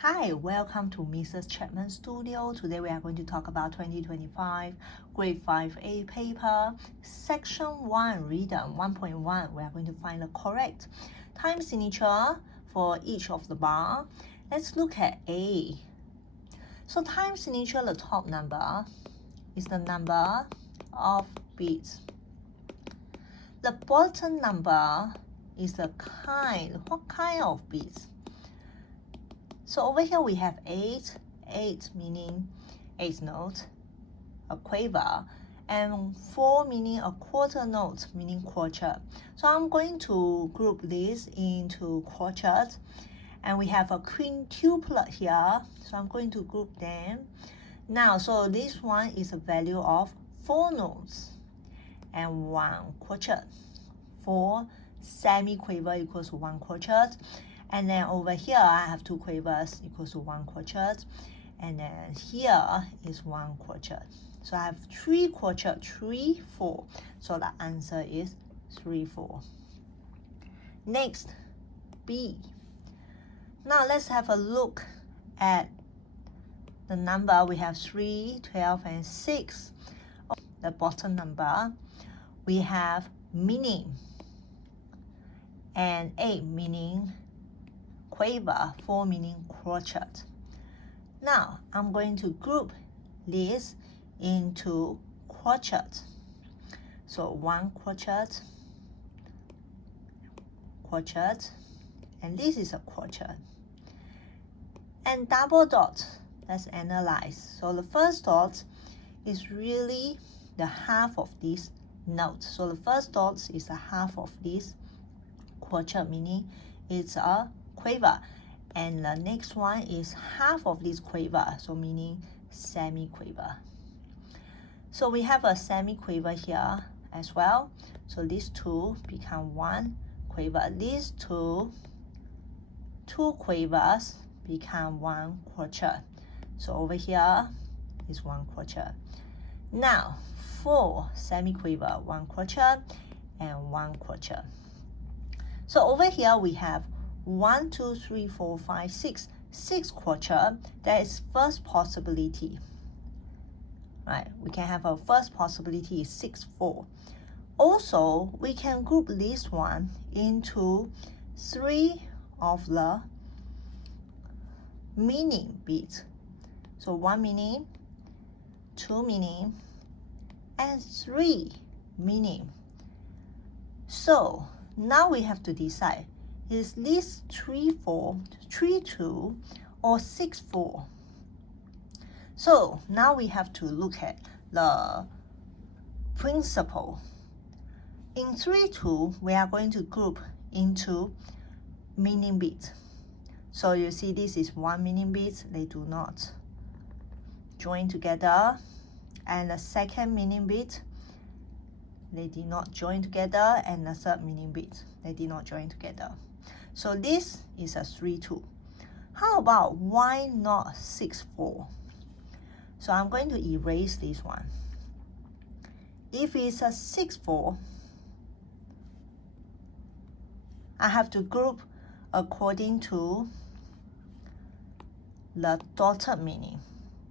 Hi, welcome to Mrs. Chapman Studio. Today we are going to talk about 2025 Grade 5A paper, Section 1, Rhythm 1.1. We are going to find the correct time signature for each of the bar. Let's look at A. So time signature, the top number is the number of beats. The bottom number is the what kind of beats? So over here we have 8 meaning 8th note, a quaver, and 4 meaning a quarter note, meaning quarter. So I'm going to group this into quarters, and we have a quintuplet here, so I'm going to group them. Now, so this one is a value of 4 notes and 1 quarter. 4 semi-quaver equals to 1 quarter. And then over here, I have 2 quavers equals to 1 quarter. And then here is 1 quarter. So I have 3 quarter, 3, 4. So the answer is 3, 4. Next, B. Now let's have a look at the number. We have 3, 12, and 6. The bottom number, we have meaning, and 8 meaning quaver, 4 meaning quarter. Now I'm going to group this into quarters. So 1 quarter, and this is a quarter. And double dot, let's analyze. So the first dot is really the half of this note. So the first dot is the half of this quarter, meaning it's a quaver, and the next one is half of this quaver, so meaning semi-quaver. So we have a semi-quaver here as well, so these two become 1 quaver. These two quavers become 1 quarter. So over here is 1 quarter. Now 4 semi-quaver, 1 quarter and 1 quarter. So over here we have 1, 2, 3, 4, 5, 6 quarter. That is first possibility, right? We can have a first possibility is 6, 4. Also, we can group this one into 3 of the meaning beats. So 1 meaning, 2 meaning, and 3 meaning. So now we have to decide, is this 3, 4, 3, 2, or 6, 4? So now we have to look at the principle. In 3, 2, we are going to group into meaning beat. So you see this is 1 meaning beat, they do not join together. And the second meaning beat, they did not join together, and the third meaning beat, they did not join together. So this is a 3, 2. How about why not 6, 4? So I'm going to erase this one. If it's a 6, 4, I have to group according to the dotted meaning,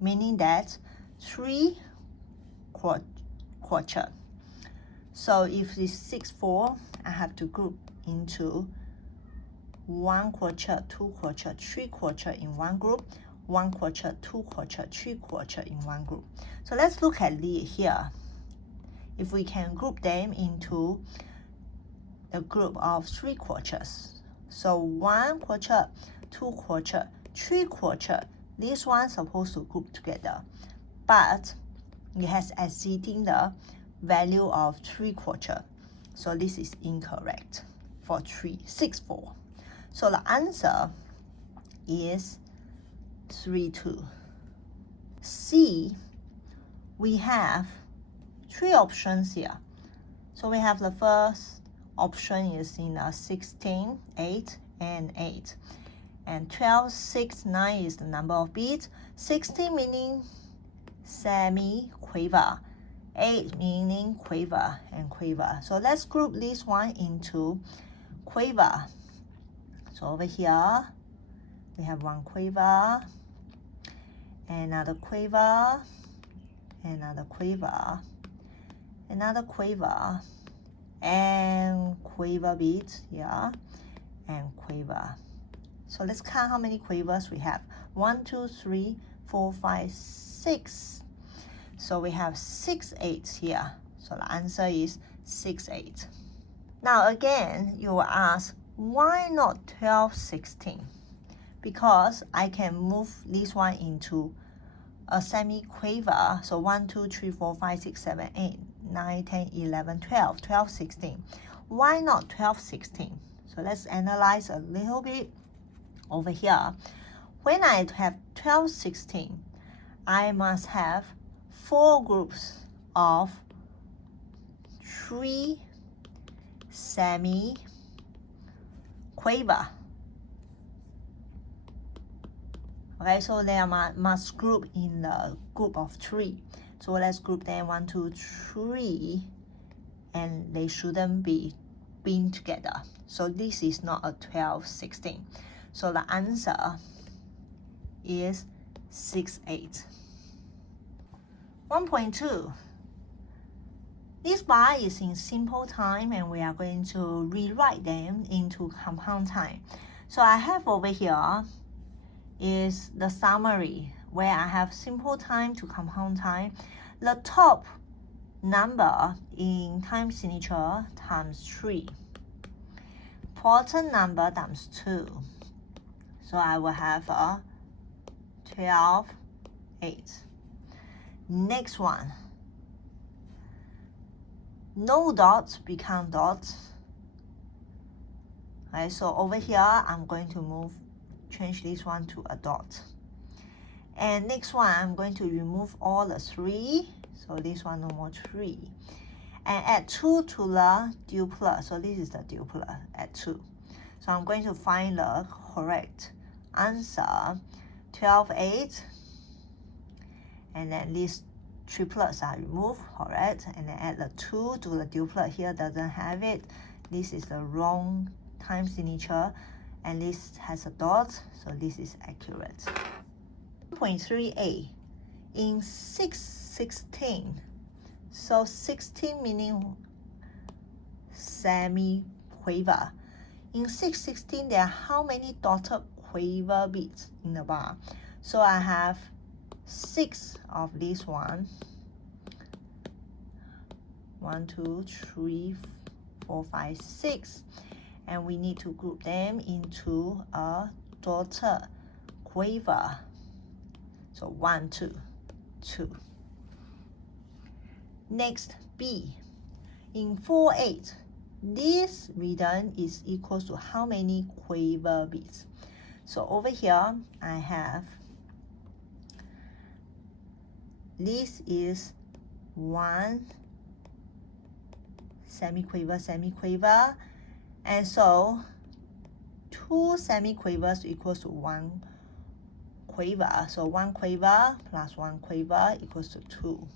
meaning that 3 quarter. So if it's 6, 4, I have to group into 1 quarter, 2 quarter, 3 quarter in one group, 1 quarter, 2 quarter, 3 quarter in one group. So let's look at here. If we can group them into a group of 3 quarters. So 1 quarter, 2 quarter, 3 quarter, this one's supposed to group together, but it has exceeding the value of 3 quarter. So this is incorrect for 6, 4. So the answer is 3, 2. C, we have 3 options here. So we have the first option is in 16, 8, and 8. And 12, 6, 9 is the number of beats. 16 meaning semi-quaver. 8 meaning quaver and quaver. So let's group this one into quaver. So over here, we have one quiver, another quiver, another quiver, another quiver, and quiver beat, yeah, and quiver. So let's count how many quivers we have. 1, 2, 3, 4, 5, 6. So we have 6 8s here. So the answer is 6 8. Now again, you will ask, why not 12 16? Because I can move this one into a semi-quiver. So 1, 2, 3, 4, 5, 6, 7, 8, 9, 10, 11, 12, 12, 16. Why not 12 16? So let's analyze a little bit over here. When I have 12 16, I must have 4 groups of 3 semi-quiver. Okay, so they must group in the group of 3. So let's group them 1, 2, 3, and they shouldn't be being together. So this is not a 12 16. So the answer is 6 8. 1.2. This bar is in simple time, and we are going to rewrite them into compound time. So I have over here is the summary where I have simple time to compound time. The top number in time signature times 3. Bottom number times 2. So I will have a 12 8. Next one. No dots become dots. Okay, so over here, I'm going to change this one to a dot. And next one, I'm going to remove all the 3. So this one, no more 3. And add 2 to the duplet. So this is the duplet, add 2. So I'm going to find the correct answer, 12 8. And then these triplets are removed, correct? And then add the 2 to the duplet. Here doesn't have it. This is the wrong time signature, and this has a dot, so this is accurate. 1.3a, in 6 16, so 16 meaning semi-quiver. In 6 16, there are how many dotted quiver beats in the bar? So I have 6 of this one. 1, 2, 3, 4, 5, 6. And we need to group them into a dotted quiver. So 1, 2, 2. Next, B. In 4 8, this rhythm is equal to how many quiver beats? So over here, I have, this is 1 semi-quiver, semi-quiver. And so 2 semi-quivers equals to 1 quiver. So 1 quiver plus 1 quiver equals to 2.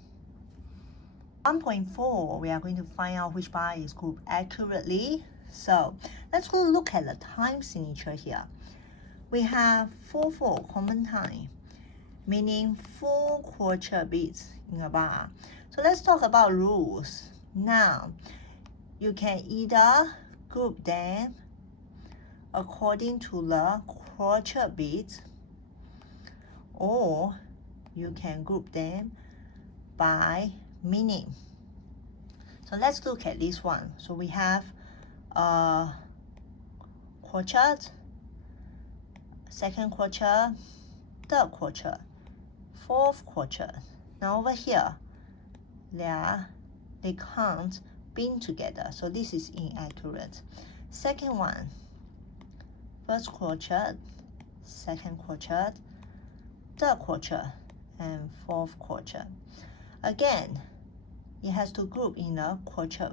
1.4, we are going to find out which bar is grouped accurately. So let's go look at the time signature here. We have 4 4 common time, meaning 4 quarter beats in a bar. So let's talk about rules. Now, you can either group them according to the quarter beat, or you can group them by meaning. So let's look at this one. So we have a quarter, second quarter, third quarter, fourth quarter. Now over here, they can't being together, so this is inaccurate. Second one, first quarter, second quarter, third quarter, and fourth quarter. Again, it has to group in a quarter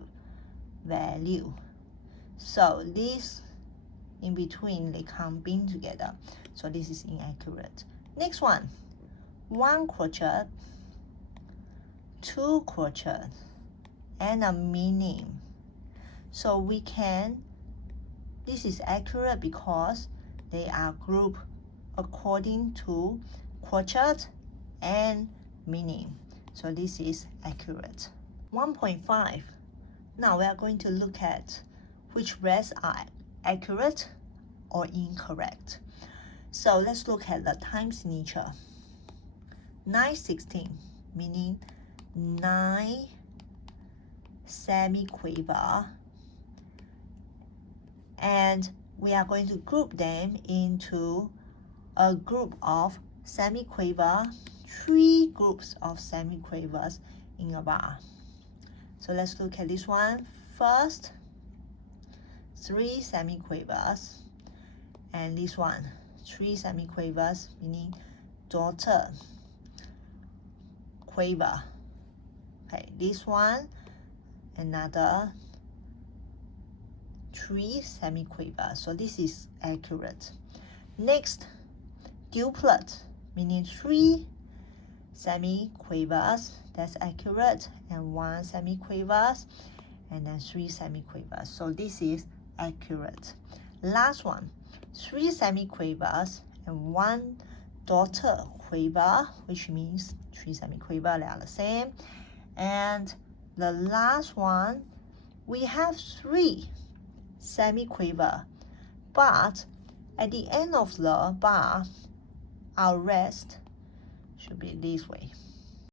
value. So this in between, they can't be together. So this is inaccurate. Next one, 1 quarter, 2 quarters, and a meaning. So we can, this is accurate because they are grouped according to quartet and meaning. So this is accurate. 1.5. Now we are going to look at which rests are accurate or incorrect. So let's look at the time signature. 9/16, meaning 9 semiquaver, and we are going to group them into a group of semiquaver, 3 groups of semiquavers in a bar. So let's look at this one first. 3 semiquavers, and this one 3 semiquavers, meaning daughter quaver. Okay, this one another 3 semiquavers, so this is accurate. Next, duplet, meaning 3 semiquavers, that's accurate, and 1 semiquavers, and then 3 semiquavers, so this is accurate. Last one, 3 semiquavers and 1 daughter quaver, which means 3 semiquaver, they are the same. And the last one, we have 3 semiquaver, but at the end of the bar, our rest should be this way.